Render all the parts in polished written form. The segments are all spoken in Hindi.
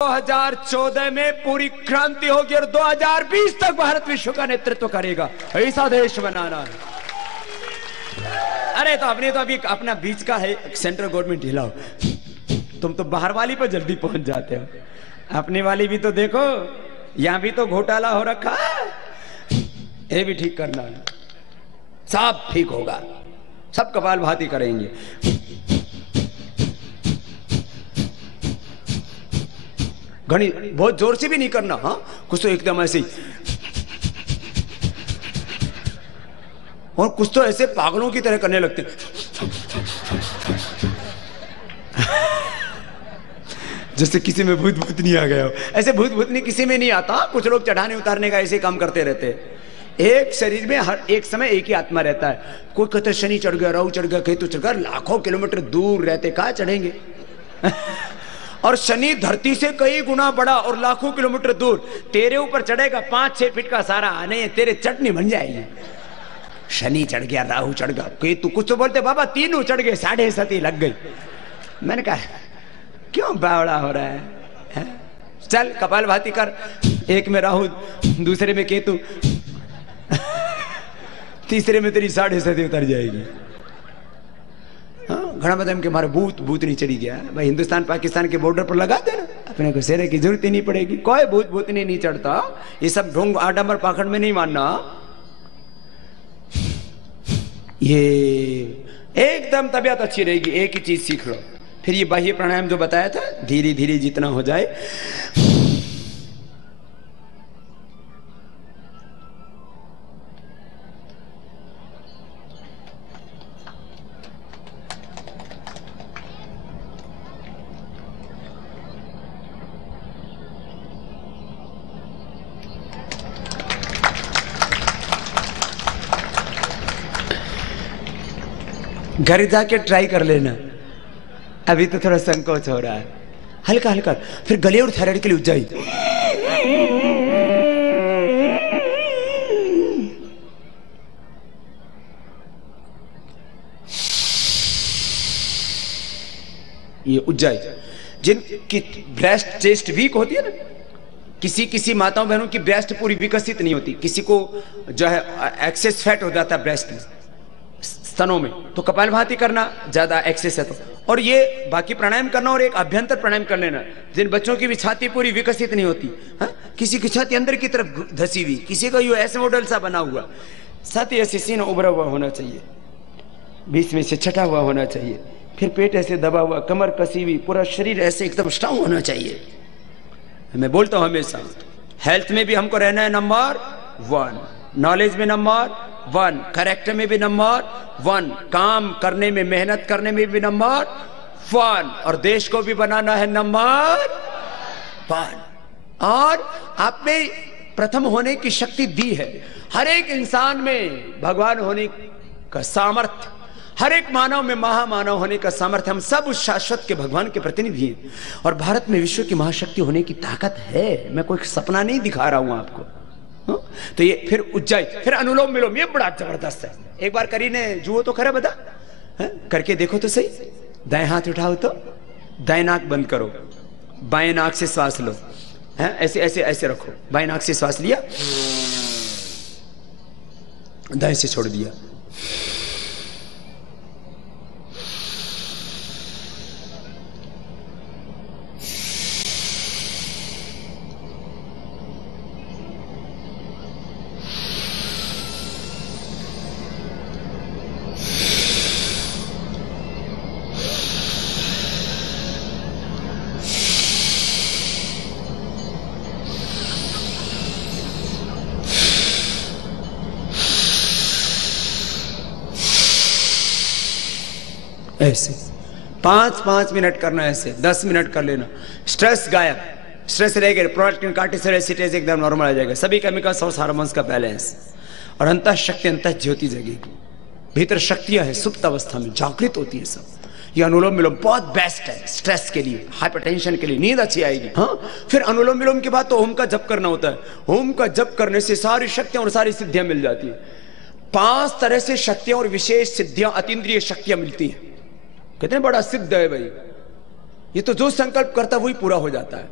2014 में पूरी क्रांति होगी और 2020 तक भारत विश्व का नेतृत्व करेगा। ऐसा देश बनाना है। अरे तो अपने तो अभी अपना बीच का है, सेंट्रल गवर्नमेंट हिलाओ। तुम तो बाहर वाली पर जल्दी पहुंच जाते हो, अपनी वाली भी तो देखो, यहां भी तो घोटाला हो रखा है, ये भी ठीक करना है। सब ठीक होगा, सब कपालभाति करेंगे। घनी बहुत जोर से भी नहीं करना, हाँ कुछ तो एकदम ऐसे ही, और कुछ तो ऐसे पागलों की तरह करने लगते जैसे किसी में भूत भूत नहीं आ गया हो। ऐसे भूत भूत नहीं किसी में नहीं आता। कुछ लोग चढ़ाने उतारने का ऐसे काम करते रहते हैं। एक शरीर में हर एक समय एक ही आत्मा रहता है। कोई कहते शनि चढ़ गया, राहु चढ़ गया, केतु चढ़ गया, लाखों किलोमीटर दूर रहते, कहाँ चढ़ेंगे? और शनि धरती से कई गुना बड़ा और लाखों किलोमीटर दूर तेरे ऊपर चढ़ेगा। 5-6 फीट का सारा आने तेरे चटनी बन जाएगी। शनि चढ़ गया, राहु चढ़ गया, केतु, कुछ तो बोलते बाबा तीनों चढ़ गए, 7.5 लग गई। मैंने कहा क्यों बावड़ा हो रहा है? चल कपालभाति कर, एक में राहु, दूसरे में केतु, तीसरे में तेरी 7.5 उतर जाएगी। हाँ, घना बदम के मारे भूत भूत नहीं चढ़ी गया भाई। हिंदुस्तान पाकिस्तान के बॉर्डर पर लगा देना, अपने को सेरे की जरूरत ही नहीं पड़ेगी। कोई भूत भूत नहीं चढ़ता। ये सब ढोंग आडंबर पाखंड में नहीं मानना। ये एकदम तबीयत अच्छी रहेगी, एक ही चीज सीख लो। फिर ये बाह्य प्राणायाम जो बताया था, धीरे धीरे जितना हो जाए। घर जाके ट्राई कर लेना, अभी तो थोड़ा संकोच हो रहा है, हल्का हल्का। फिर गले और थायराइड के लिए उज्जाई, ये उज्जाई। जिनकी ब्रेस्ट चेस्ट वीक होती है ना, किसी माताओं बहनों की ब्रेस्ट पूरी विकसित नहीं होती, किसी को जो है एक्सेस फैट हो जाता है ब्रेस्ट में, स्तनों में, तो कपालभाति करना, ज्यादा एक्सेस है तो। और ये बाकी प्राणायाम करना और एक अभ्यंतर प्राणायाम कर लेना। जिन बच्चों की भी छाती पूरी विकसित नहीं होती, हाँ? किसी की छाती अंदर की तरफ धसी हुई, किसी का यू ऐसे मॉडल सा बना हुआ, छाती ऐसे सीना उभरा हुआ होना चाहिए, बीच में से छटा हुआ होना चाहिए, फिर पेट ऐसे दबा हुआ, कमर कसी हुई, पूरा शरीर ऐसे एकदम स्ट्रांग होना चाहिए। मैं बोलता हूं हमेशा, हेल्थ में भी हमको रहना है नंबर 1, नॉलेज में नंबर 1, कैरेक्टर में भी नंबर 1, काम करने में, मेहनत करने में भी नंबर 1, और देश को भी बनाना है नंबर 1। और आप में प्रथम होने की शक्ति दी है। हर एक इंसान में भगवान होने का सामर्थ्य, हर एक मानव में महामानव होने का सामर्थ्य। हम सब उस शाश्वत के भगवान के प्रतिनिधि हैं, और भारत में विश्व की महाशक्ति होने की ताकत है। मैं कोई सपना नहीं दिखा रहा हूं आपको। तो ये फिर उज्जाई, फिर अनुलोम विलोम, ये बड़ा जबरदस्त है। एक बार करीने जुओ तो खरा बता, करके देखो तो सही। दाएं हाथ उठाओ तो दाएं नाक बंद करो, बाएं नाक से श्वास लो, ऐसे ऐसे ऐसे रखो। बाएं नाक से श्वास लिया, दाएं से छोड़ दिया। ऐसे 5-5 मिनट करना, ऐसे 10 मिनट कर लेना। स्ट्रेस गायब, स्ट्रेस रह गया, प्रोलैक्टिन, कार्टिसोल, एसिटेज एकदम नॉर्मल आ जाएगा, सभी केमिकल्स और हार्मोन्स का बैलेंस, और अंतः शक्ति, अंतः ज्योति जगेगी। भीतर शक्तियां है, सुप्त अवस्था में जागृत होती है सब। ये अनुलोम विलोम बहुत बेस्ट है स्ट्रेस के लिए, हाइपरटेंशन के लिए, नींद अच्छी आएगी। हाँ, फिर अनुलोम विलोम के बाद तो ओम का जप करना होता है। ओम का जप करने से सारी शक्तियां और सारी सिद्धियां मिल जाती है। 5 तरह से शक्तियां और विशेष सिद्धियां, अतीन्द्रिय शक्तियां मिलती हैं। कितने बड़ा सिद्ध है भाई, ये तो जो संकल्प करता वही पूरा हो जाता है।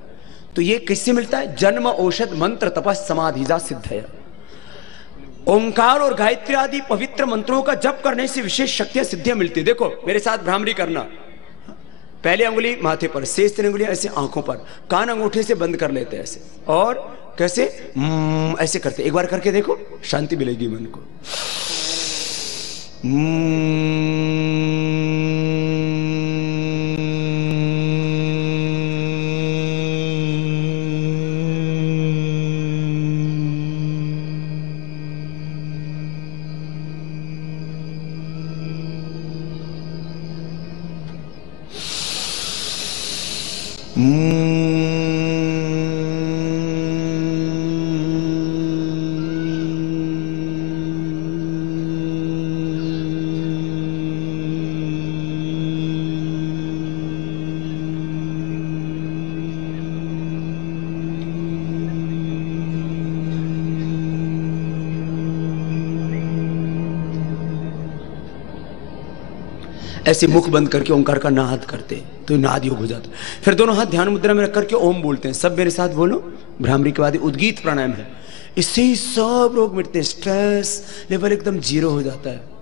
तो ये किससे मिलता है? जन्म औषध मंत्र तपस समाधिजा सिद्ध है। ओंकार और गायत्री आदि पवित्र मंत्रों का जप करने से विशेष शक्तियां सिद्धियां मिलती। देखो मेरे साथ भ्रामरी करना, पहले अंगुली माथे पर, शेष 3 अंगुलियां ऐसे आंखों पर, कान अंगूठे से बंद कर लेते ऐसे, और कैसे ऐसे करते। एक बार करके देखो, शांति मिलेगी मन को। ऐसे मुख बंद करके ओंकार का नाद करते तो नाद योग हो जाता। फिर दोनों हाथ ध्यान मुद्रा में रख करके ओम बोलते हैं। सब मेरे साथ बोलो। भ्रामरी के बाद उद्गीत प्राणायाम है, इससे ही सब रोग मिटते हैं, स्ट्रेस लेवल एकदम 0 हो जाता है।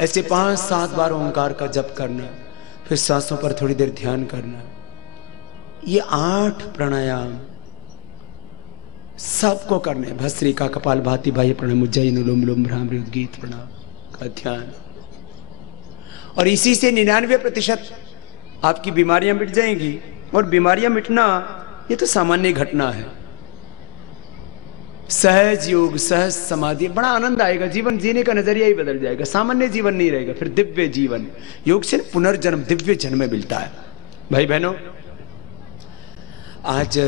ऐसे 5-7 बार ओंकार का जप करना, फिर सांसों पर थोड़ी देर ध्यान करना। ये 8 प्राणायाम सबको करने। भस्त्रिका, कपालभाति, बाह्य प्राणायाम, उज्जयी, अनुलोम विलोम, भ्रामरी, उद्गीत प्राणायाम का ध्यान। और इसी से 99% आपकी बीमारियां मिट जाएंगी। और बीमारियां मिटना ये तो सामान्य घटना है। सहज योग, सहज समाधि, बड़ा आनंद आएगा। जीवन जीने का नजरिया ही बदल जाएगा। सामान्य जीवन नहीं रहेगा, फिर दिव्य जीवन। योग से पुनर्जन्म, दिव्य जन्म मिलता है। भाई बहनों, आज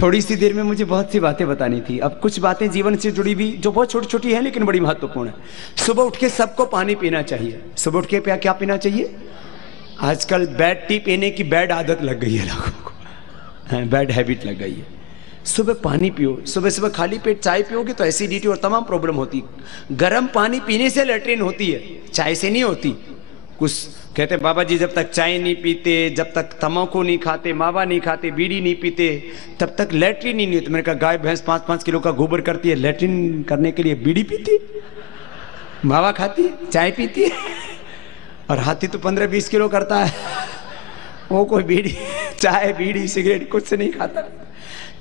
थोड़ी सी देर में मुझे बहुत सी बातें बतानी थी। अब कुछ बातें जीवन से जुड़ी हुई जो बहुत छोटी छोटी हैं लेकिन बड़ी महत्वपूर्ण है। सुबह उठ के सबको पानी पीना चाहिए। सुबह उठ के क्या पीना चाहिए? आजकल बैड टी पीने की बैड आदत लग गई है लोगों को, बैड हैबिट लग गई है। सुबह पानी पियो। सुबह सुबह खाली पेट चाय पियोगे तो एसिडिटी और तमाम प्रॉब्लम होती है। गर्म पानी पीने से लैट्रिन होती है, चाय से नहीं होती। कुछ कहते बाबा जी जब तक चाय नहीं पीते, जब तक तम्बाकू नहीं खाते, मावा नहीं खाते, बीड़ी नहीं पीते, तब तक लैट्रिन ही नहीं होती। मैंने कहा गाय भैंस 5-5 किलो का गोबर करती है, लैट्रिन करने के लिए बीड़ी पीती, मावा खाती, चाय पीती है। और हाथी तो 15-20 किलो करता है, वो कोई बीड़ी, चाय, बीड़ी, सिगरेट कुछ से नहीं खाता।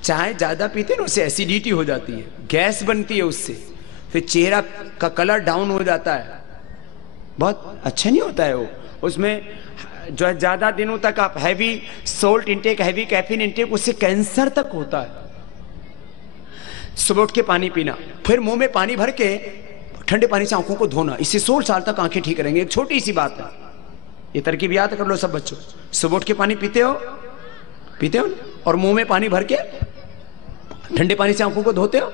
चाय ज्यादा पीते ना, उससे एसिडिटी हो जाती है, गैस बनती है उससे, फिर चेहरा का कलर डाउन हो जाता है, बहुत अच्छा नहीं होता है वो। उसमें जो है ज्यादा दिनों तक आप heavy salt intake, heavy caffeine intake, उससे कैंसर तक होता है। सुबह उठ के पानी पीना, फिर मुंह में पानी भर के ठंडे पानी से आंखों को धोना, इससे 16 साल तक आंखें ठीक रहेंगे। एक छोटी सी बात है, ये तरकीब याद कर लो सब बच्चों। सुबह उठ के पानी पीते हो और मुंह में पानी भर के ठंडे पानी से आंखों को धोते हो।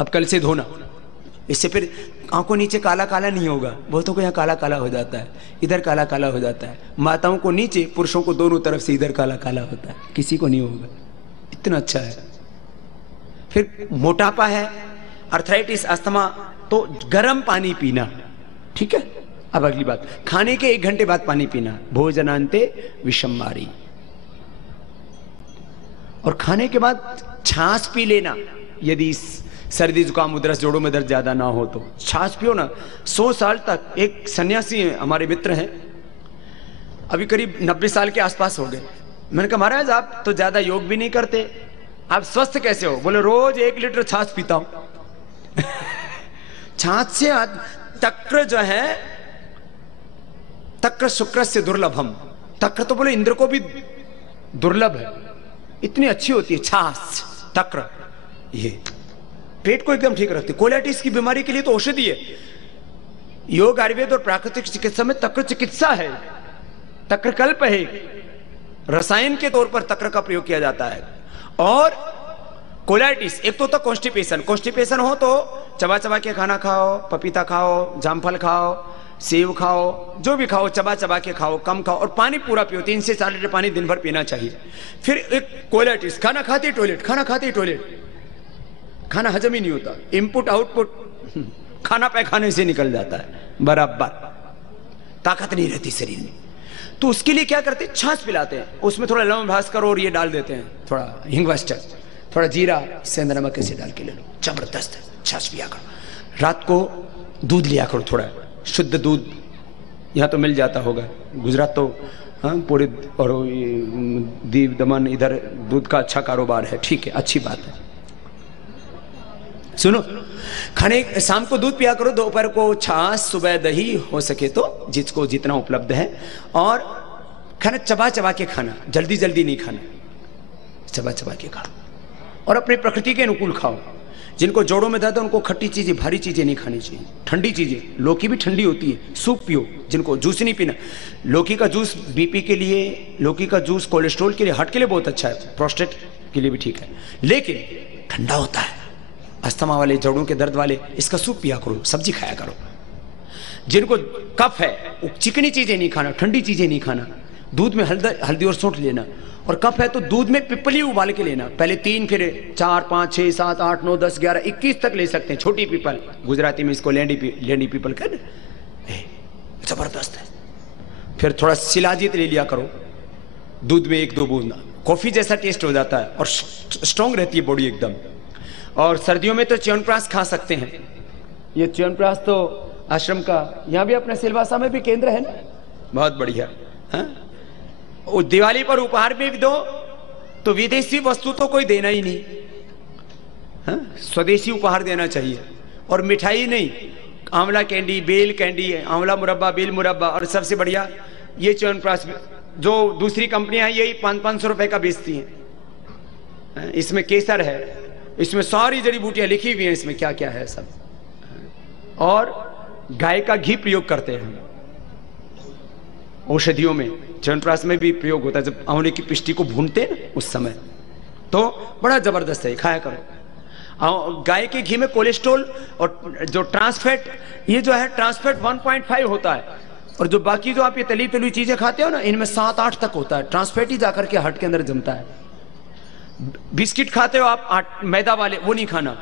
अब कल से धोना, इससे फिर आंखों नीचे काला काला नहीं होगा। बहुतों को यहाँ काला काला हो जाता है, इधर काला काला हो जाता है। माताओं को नीचे, पुरुषों को दोनों तरफ से इधर काला काला होता है, किसी को नहीं होगा। इतना अच्छा है। फिर मोटापा है, अर्थराइटिस, अस्थमा, तो गर्म पानी पीना, ठीक है। अब अगली बात, खाने के 1 घंटे बाद पानी पीना, भोजनांते विषममारी। और खाने के बाद छाछ पी लेना, यदि सर्दी जुकाम उधरस जोड़ों में दर्द ज्यादा ना हो तो छाछ पियो ना। 100 साल तक, एक सन्यासी हैं हमारे मित्र हैं, अभी करीब 90 साल के आसपास हो गए। मैंने कहा महाराज आप तो ज्यादा योग भी नहीं करते, आप स्वस्थ कैसे हो? बोले रोज 1 लीटर छाछ पीता हूं। छाछ से तक्र जो है, तक्र शुक्र से दुर्लभम, तक्र तो बोले इंद्र को भी दुर्लभ है, इतनी अच्छी होती है छाछ तक्र। ये पेट को एकदम ठीक रखती है। कोलाइटिस की बीमारी के लिए तो औषधि है। योग, आयुर्वेद और प्राकृतिक चिकित्सा में तक्र चिकित्सा है, तक्र कल्प है, रसायन के तौर पर तक्र का प्रयोग किया जाता है। और कोलाइटिस, एक तो कॉन्स्टिपेशन, कॉन्स्टिपेशन हो तो चबा चबा के खाना खाओ, पपीता खाओ, जामफल खाओ, सेब खाओ, जो भी खाओ चबा चबा के खाओ, कम खाओ, और पानी पूरा पियो, 3 से 4 लीटर पानी दिन भर पीना चाहिए। फिर एक कोलाइटिस, खाना खाते ही टॉयलेट, खाना खाते ही टॉयलेट, खाना हजम ही नहीं होता, इनपुट आउटपुट खाना पैखाने से निकल जाता है बराबर, ताकत नहीं रहती शरीर में। तो उसके लिए क्या करते हैं, छाछ पिलाते हैं, उसमें थोड़ा लवण भास्कर और ये डाल देते हैं, थोड़ा हिंगवास्टर, थोड़ा जीरा, सेंधा नमक ऐसे डाल के ले लो, जबरदस्त है। छाछ पिया करो। रात को दूध लिया करो, थोड़ा शुद्ध दूध, यहाँ तो मिल जाता होगा, गुजरात तो हाँ पूरे और दीव दमन इधर दूध का अच्छा कारोबार है, ठीक है, अच्छी बात है। सुनो, खाने शाम को दूध पिया करो, दोपहर को छाछ, सुबह दही, हो सके तो जिसको जितना उपलब्ध है। और खाना चबा चबा के खाना, जल्दी जल्दी नहीं खाना, चबा चबा के खाओ और अपनी प्रकृति के अनुकूल खाओ। जिनको जोड़ों में दर्द है उनको खट्टी चीजें, भारी चीजें नहीं खानी चाहिए, ठंडी चीजें, लौकी भी ठंडी होती है, सूप पियो। जिनको जूस नहीं पीना, लौकी का जूस बीपी के लिए, लौकी का जूस कोलेस्ट्रॉल के लिए, हार्ट के लिए बहुत अच्छा है, प्रोस्टेट के लिए भी ठीक है, लेकिन ठंडा होता है। अस्थमा वाले, जोड़ों के दर्द वाले इसका सूप पिया करो, सब्जी खाया करो। जिनको कफ है चिकनी चीजें नहीं खाना, ठंडी चीजें नहीं खाना, दूध में हल्दी और सौंठ लेना। और कफ है तो दूध में पिपली उबाल के लेना, पहले 3 फिर 4 5 6 7 8 9 10 11 21 तक ले सकते हैं। छोटी पीपल, गुजराती में इसको लेंडी पीपल कहते, जबरदस्त है। फिर थोड़ा शिलाजीत ले लिया करो, दूध में 1-2 बूंद, कॉफी जैसा टेस्ट हो जाता है और स्ट्रांग रहती है बॉडी एकदम। और सर्दियों में तो च्यवनप्राश खा सकते हैं। ये च्यवनप्राश तो आश्रम का, यहाँ भी अपने सिलवासा में भी केंद्र है ना, बहुत बढ़िया। हाँ, दिवाली पर उपहार में भी दो तो विदेशी वस्तु तो कोई देना ही नहीं, हाँ? स्वदेशी उपहार देना चाहिए। और मिठाई नहीं, आंवला कैंडी, बेल कैंडी, आंवला मुरब्बा, बेल मुरब्बा, और सबसे बढ़िया ये च्यवनप्राश जो दूसरी कंपनियां हैं यही 500-500 रुपए का बेचती हैं। इसमें केसर है, इसमें सारी जड़ी बूटियां लिखी हुई हैं, इसमें क्या क्या है सब। और गाय का घी प्रयोग करते हैं औषधियों में, च्यवनप्राश में भी प्रयोग होता है। जब आंवले की पिष्टी को भूनते हैं ना उस समय, तो बड़ा जबरदस्त है, खाया करो। गाय के घी में कोलेस्ट्रॉल और जो ट्रांसफैट, ये जो है ट्रांसफैट 1.5 होता है, और जो बाकी जो आप ये तली तली चीजें खाते हो ना, इनमें 7-8 तक होता है। ट्रांसफैट ही जाकर के हार्ट के अंदर जमता है। बिस्किट खाते हो आप मैदा वाले, वो नहीं खाना।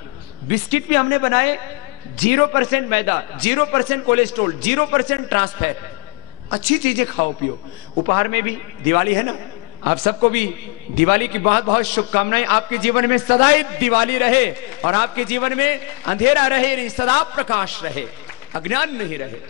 बिस्किट भी हमने बनाए 0% मैदा, 0% कोलेस्ट्रॉल, 0% ट्रांसफैट। अच्छी चीजें खाओ पियो। उपहार में भी, दिवाली है ना, आप सबको भी दिवाली की बहुत बहुत शुभकामनाएं। आपके जीवन में सदैव दिवाली रहे और आपके जीवन में अंधेरा रहे नहीं, सदा प्रकाश रहे, अज्ञान नहीं रहे।